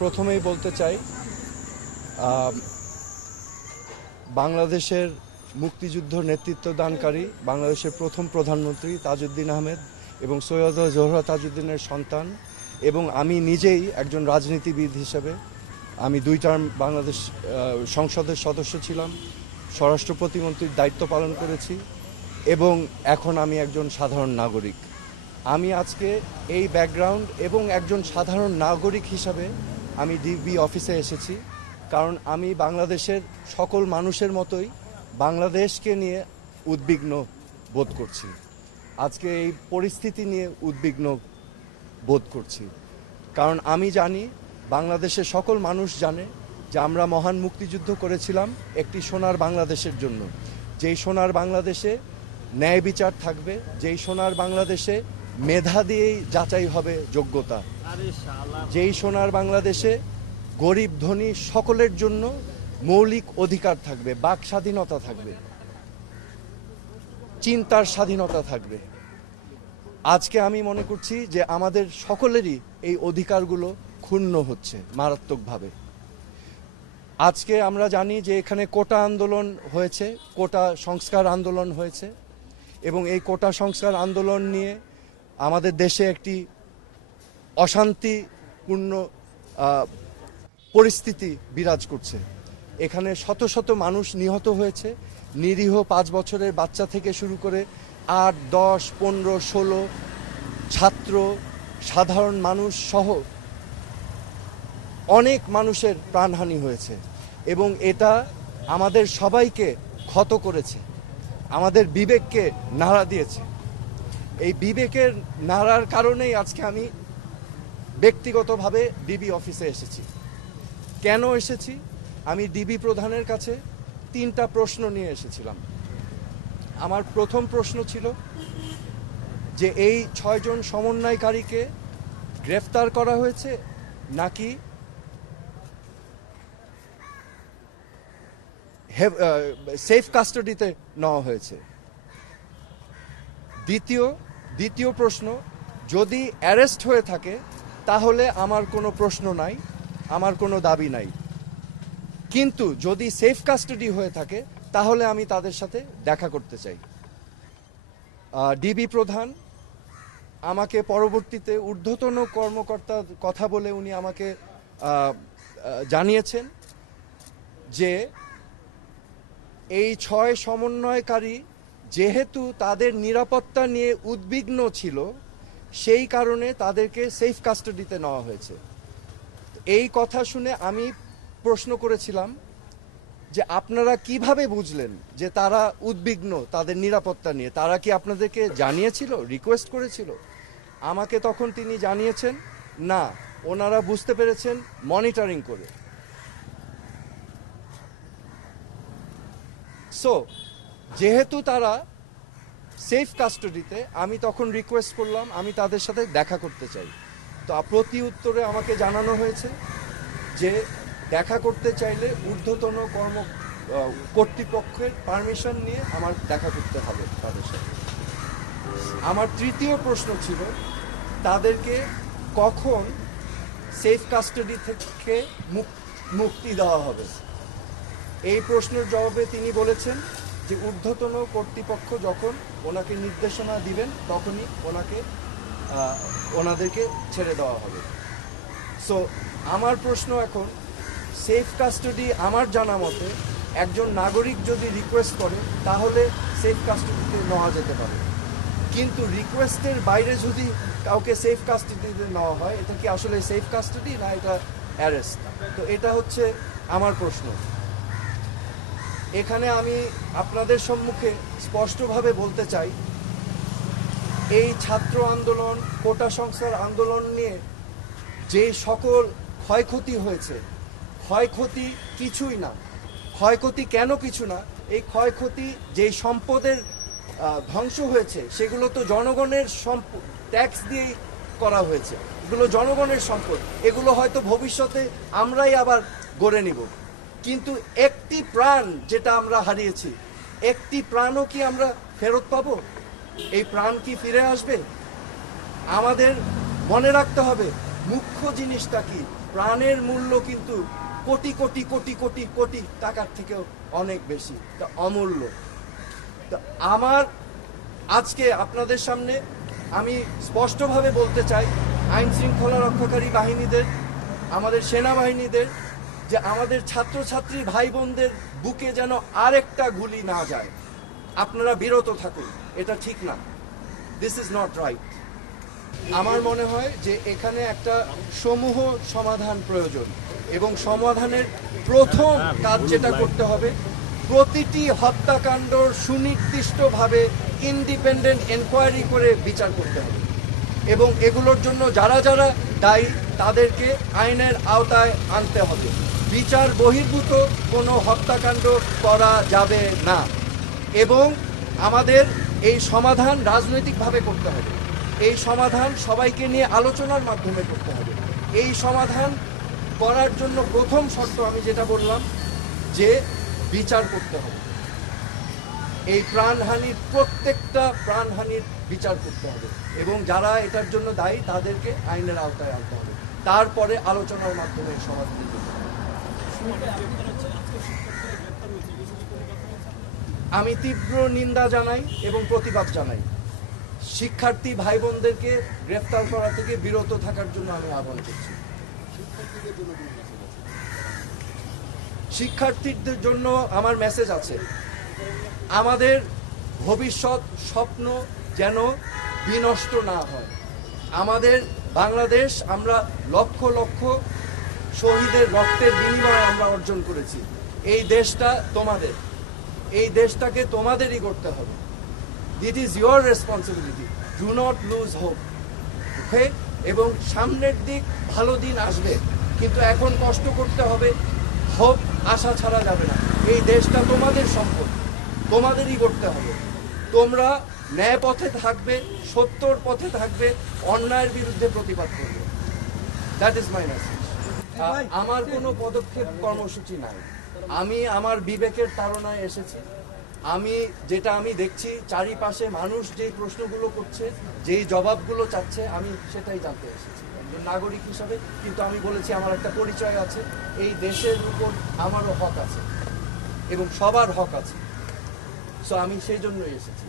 প্রথমেই বলতে চাই বাংলাদেশের মুক্তিযুদ্ধ নেতৃত্ব দানকারী, বাংলাদেশের প্রথম প্রধানমন্ত্রী তাজউদ্দিন আহমেদ এবং সৈয়দ জোহরা তাজউদ্দিনের সন্তান এবং আমি নিজেই একজন রাজনীতিবিদ হিসেবে আমি দুই টার্ম বাংলাদেশ সংসদের সদস্য ছিলাম, স্বরাষ্ট্র প্রতিমন্ত্রীর দায়িত্ব পালন করেছি এবং এখন আমি একজন সাধারণ নাগরিক। আমি আজকে এই ব্যাকগ্রাউন্ড এবং একজন সাধারণ নাগরিক হিসাবে আমি ডিবি অফিসে এসেছি। কারণ আমি বাংলাদেশের সকল মানুষের মতোই বাংলাদেশকে নিয়ে উদ্বিগ্ন বোধ করছি। আজকে এই পরিস্থিতি নিয়ে উদ্বিগ্ন বোধ করছি। কারণ আমি জানি, বাংলাদেশের সকল মানুষ জানে যে আমরা মহান মুক্তিযুদ্ধ করেছিলাম একটি সোনার বাংলাদেশের জন্য। যেই সোনার বাংলাদেশে ন্যায় বিচার থাকবে, যেই সোনার বাংলাদেশে মেধা দিয়েই যাচাই হবে যোগ্যতা। যেই সোনার বাংলাদেশে গরিব ধনী সকলের জন্য মৌলিক অধিকার থাকবে বাক স্বাধীনতা থাকবে চিন্তার স্বাধীনতা থাকবে। আজকে আমি মনে করছি যে আমাদের সকলেরই এই অধিকারগুলো ক্ষুণ্ণ হচ্ছে মারাত্মকভাবে। আজকে আমরা জানি যে এখানে কোটা আন্দোলন হয়েছে কোটা সংস্কার আন্দোলন হয়েছে এবং এই কোটা সংস্কার আন্দোলন নিয়ে আমাদের দেশে একটি অশান্তিপূর্ণ পরিস্থিতি বিরাজ করছে। এখানে শত শত মানুষ নিহত হয়েছে। নিরীহ পাঁচ বছরের বাচ্চা থেকে শুরু করে আট, দশ, পনেরো, ষোলো ছাত্র, সাধারণ মানুষ সহ অনেক মানুষের প্রাণহানি হয়েছে এবং এটা আমাদের সবাইকে ক্ষত করেছে। আমাদের বিবেককে নাড়া দিয়েছে। এই বিবেকের নাড়ার কারণেই আজকে আমি ব্যক্তিগতভাবে ডিবি অফিসে এসেছি। কেন এসেছি? আমি ডিবি প্রধানের কাছে তিনটা প্রশ্ন নিয়ে এসেছিলাম। আমার প্রথম প্রশ্ন ছিল যে এই ছয়জন সমন্বয়কারীকে গ্রেফতার করা হয়েছে নাকি সেফ কাস্টাডিতে নেওয়া হয়েছে। দ্বিতীয় দ্বিতীয় প্রশ্ন, যদি অ্যারেস্ট হয়ে থাকে, তাহলে আমার কোনো প্রশ্ন নাই, আমার কোনো দাবি নাই। কিন্তু যদি সেফ কাস্টাডি হয়ে থাকে, তাহলে আমি তাদের সাথে দেখা করতে চাই। ডিবি প্রধান, আমাকে পরবর্তীতে ঊর্ধ্বতন কর্মকর্তার কথা বলে উনি আমাকে জানিয়েছেন যে এই ছয় সমন্বয়কারী যেহেতু তাদের নিরাপত্তা নিয়ে উদ্বিগ্ন ছিল, সেই কারণে তাদেরকে সেফ কাস্টাডিতে নেওয়া হয়েছে। এই কথা শুনে আমি প্রশ্ন করেছিলাম যে আপনারা কীভাবে বুঝলেন যে তারা উদ্বিগ্ন তাদের নিরাপত্তা নিয়ে? তারা কি আপনাদেরকে জানিয়েছিল রিকোয়েস্ট করেছিল? আমাকে তখন তিনি জানিয়েছেন, না, ওনারা বুঝতে পেরেছেন মনিটরিং করে। সো যেহেতু তারা সেফ কাস্টাডিতে আমি তখন রিকোয়েস্ট করলাম, আমি তাদের সাথে দেখা করতে চাই। তো প্রতি উত্তরে আমাকে জানানো হয়েছে যে দেখা করতে চাইলে ঊর্ধ্বতন কর্ম কর্তৃপক্ষের পারমিশন নিয়ে আমার দেখা করতে হবে তাদের সাথে। আমার তৃতীয় প্রশ্ন ছিল, তাদেরকে কখন সেফ কাস্টাডি থেকে মুক- মুক্তি দেওয়া হবে? এই প্রশ্নের জবাবে তিনি বলেছেন যে ঊর্ধ্বতন কর্তৃপক্ষ যখন ওনাকে নির্দেশনা দিবেন, তখনই ওনাকে ওনাদেরকে ছেড়ে দেওয়া হবে। সো আমার প্রশ্ন এখন সেফ কাস্টাডি আমার জানা মতে, একজন নাগরিক যদি রিকোয়েস্ট করে, তাহলে সেফ কাস্টাডিতে নেওয়া যেতে পারে। কিন্তু রিকোয়েস্টের বাইরে যদি কাউকে সেফ কাস্টাডিতে নেওয়া হয়, এটা কি আসলে সেফ কাস্টাডি না এটা অ্যারেস্ট তো এটা হচ্ছে আমার প্রশ্ন। এখানে আমি আপনাদের সম্মুখে স্পষ্টভাবে বলতে চাই, এই ছাত্র আন্দোলন, কোটা সংস্কার আন্দোলন নিয়ে যে সকল ক্ষয়ক্ষতি হয়েছে, ক্ষয়ক্ষতি কিছুই না। ক্ষয়ক্ষতি কেন কিছু না? এই ক্ষয়ক্ষতি যে সম্পদের ধ্বংস হয়েছে, সেগুলো তো জনগণের সম্পদ ট্যাক্স দিয়েই করা হয়েছে। এগুলো জনগণের সম্পদ। এগুলো হয়তো ভবিষ্যতে আমরাই আবার গড়ে নিব। কিন্তু একটি প্রাণ যেটা আমরা হারিয়েছি, একটি প্রাণও কি আমরা ফেরত পাবো? এই প্রাণ কি ফিরে আসবে? আমাদের মনে রাখতে হবে, মুখ্য জিনিসটা কি? প্রাণের মূল্য কিন্তু কোটি কোটি কোটি কোটি কোটি টাকার থেকেও অনেক বেশি, তা অমূল্য। তা আমার আজকে আপনাদের সামনে আমি স্পষ্টভাবে বলতে চাই আইন শৃঙ্খলা রক্ষাকারী বাহিনীদের, আমাদের সেনাবাহিনীদের যে আমাদের ছাত্রছাত্রী ভাই বোনদের বুকে যেন আরেকটা গুলি না যায়। আপনারা বিরত থাকুন, এটা ঠিক না। দিস ইজ নট রাইট আমার মনে হয় যে এখানে একটা সমূহ সমাধান প্রয়োজন এবং সমাধানের প্রথম কাজ যেটা করতে হবে, প্রতিটি হত্যাকাণ্ড সুনির্দিষ্টভাবে ইন্ডিপেন্ডেন্ট এনকোয়ারি করে বিচার করতে হবে। এবং এগুলোর জন্য যারা যারা দায়ী, তাদেরকে আইনের আওতায় আনতে হবে। বিচার বহির্ভূত কোনো হত্যাকাণ্ড করা যাবে না এবং আমাদের এই সমাধান রাজনৈতিকভাবে করতে হবে। এই সমাধান সবাইকে নিয়ে আলোচনার মাধ্যমে করতে হবে। এই সমাধান করার জন্য প্রথম শর্ত আমি যেটা বললাম, যে বিচার করতে হবে। এই প্রাণহানির প্রত্যেকটা প্রাণহানির বিচার করতে হবে। এবং যারা এটার জন্য দায়ী, তাদেরকে আইনের আওতায় আনতে হবে। তারপরে আলোচনার মাধ্যমে সমাধান আমি তীব্র নিন্দা জানাই এবং প্রতিবাদ জানাই। শিক্ষার্থী ভাই বোনদেরকে গ্রেফতার করা থেকে বিরত থাকার জন্য আমি আহ্বান করছি। শিক্ষার্থীদের জন্য আমার মেসেজ আছে। আমাদের ভবিষ্যৎ স্বপ্ন যেন বিনষ্ট না হয়। আমাদের বাংলাদেশ আমরা লক্ষ লক্ষ শহীদের রক্তের বিনিময়ে আমরা অর্জন করেছি। এই দেশটা তোমাদের। এই দেশটাকে তোমাদেরই করতে হবে। This is your responsibility do not lose hope okay এবং সামনের দিক ভালো দিন আসবে, কিন্তু এখন কষ্ট করতে হবে। হোপ আশা ছাড়া যাবে না। এই দেশটা তোমাদের সম্পদ, তোমাদেরই করতে হবে। তোমরা ন্যায় পথে থাকবে সত্যর পথে থাকবে অন্যায়ের বিরুদ্ধে প্রতিবাদ করবে। দ্যাট ইজ মাই মেসেজ আমার কোনো পদক্ষেপ কর্মসূচি নাই। আমি আমার বিবেকের তাড়নায় এসেছি। আমি যেটা আমি দেখছি চারিপাশে মানুষ যেই প্রশ্নগুলো করছে যেই জবাবগুলো চাচ্ছে আমি সেটাই জানতে এসেছি। একজন নাগরিক হিসাবে কিন্তু আমি বলেছি আমার একটা পরিচয় আছে। এই দেশের উপর আমারও হক আছে এবং সবার হক আছে। সো আমি সেই জন্যই এসেছি।